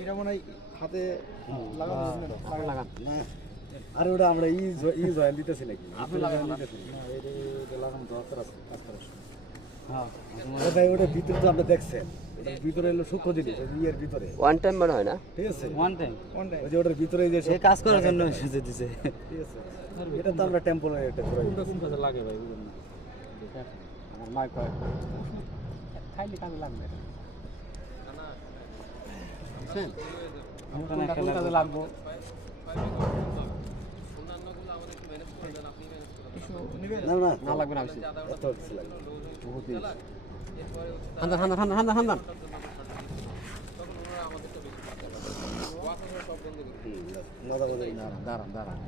এটা মনে হয় হাতে লাগান না আরে ওটা আমরা ই জয়েন দিতেছি নাকি আপনি লাগান দিতেছি না এটা লাগান দরকার আছে কাজ করার সময়। হ্যাঁ আরে ভাই ওটা ভিতরে তো আপনি দেখছেন ওটার ভিতরে হলো সূক্ষ্ম জিনিস ইয়ের ভিতরে ওয়ান টাইম মনে হয় না। ঠিক আছে ওয়ান টাইম ওই যে ওটার ভিতরে যে সে কাজ করার জন্য এসেছে দিছে। ঠিক আছে এটা তো আমরা টেম্পোরারি এটা করে কোন কাজে লাগে ভাই বুঝুন না। আমার মাইক খাইলে কাজে লাগবে না। কোন কাজে লাগবো না না না লাগবে না বেশি। এত কিছু লাগবে বহুত হান্দান মাথা বোঝাই না দাঁড়ান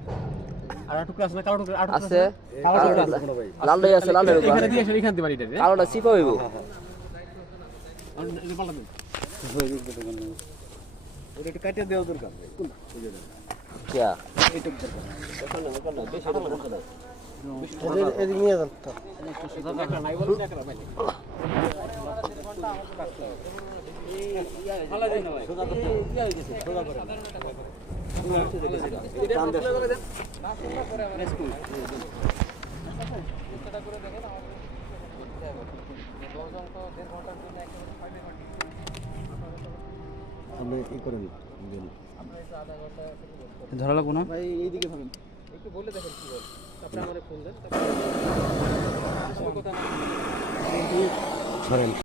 আর টুকরা আছে না কালো টুকরা আছে কালোটা কোনো ভাই লাল রই আছে লাল রই এখানে দিয়ে এসে এখান দিয়ে বাড়িটা রে কালোটা চিপা হইব। এটা পাল্টা দেন ওটা একটু কাটিয়ে দেওয়া দরকার ভাই কিয়া এইটুক দরকার বেশি এদিকে নিয়ে যান নাই বলে দেখরা ভাই ভালো দিন ভাই সোজা করতে ইয়া হই গেছে সোজা করে এটা টান দেন না সোজা করে আমরা স্কুল চেষ্টা করে দেখেন আমাদের তো 1.5 ঘন্টার জন্য একেবারে 5 ঘন্টা আমরা ই করে নিই আমরা একটু আধা ঘন্টা ধরা লাগবো না ভাই এইদিকে ধরেন একটু বলে দেখেন কি বল তারপরে আমারে ফোন দেন তারপরে কথা না ধরেন